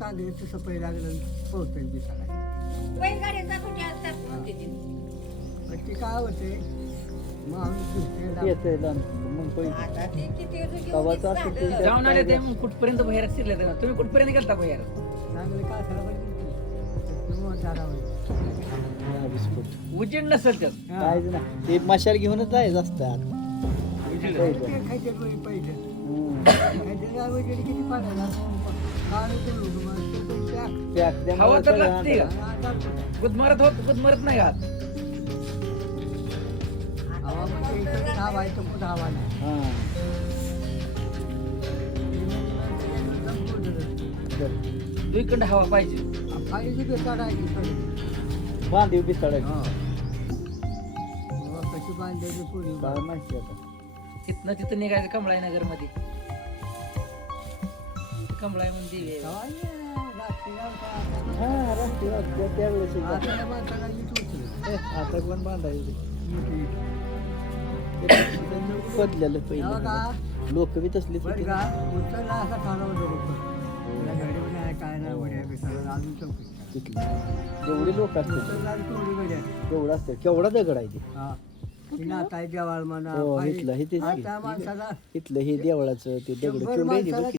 कांद्याचं सफाई लागलं बी सगळ्या बैलगाड्याचा कुठे असतात? म्हणते ती. पण ते काय होते? माणूस मग आता ते किती घेऊन तवाच असं झालं. ते- जाऊन आले ते मग कुठपर्यंत बाहेर शिरले तुम्ही कुठपर्यंत गेलता बाहेर? चांगलं काय. हा, बिस्कुट उजेड नसेल त्यात. ते मशाल घेऊनच जायचं असतात उजेड. हम्म. किती पाडायला? हवा तर लागते का? गुदमरत होत गुदमरत नाही. बरं. दुईकडे हवा पाहिजे. बांधीव बिस्ताडायची हा. कशी बांधायची पुरी काय माहिती आता तिथनं तिथं निघायचं कमळाई नगर मध्ये कमळाई म्हणजे हा राष्ट्रीय त्यावेळेस. आता माणसाला आता बांधायचे पहिलं लोक बी तसलीच बरं होती का? ना. उचलला असा ठाणा बरोबर तुला गाडी नाही काय नाही वड्या बिसाला अजून चौकशी. तिथली. जेवढी लोक असतात तेवढी असतं. केवढा दगड आहे ते. हा. ती देवाळ म्हणा हो, इथलं, हे. आता इथलं हे देवळाचं ते दगड केवढे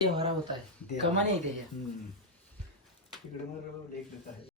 व्यवहारा होत आहे. कमानी इकडे मग इकडे काय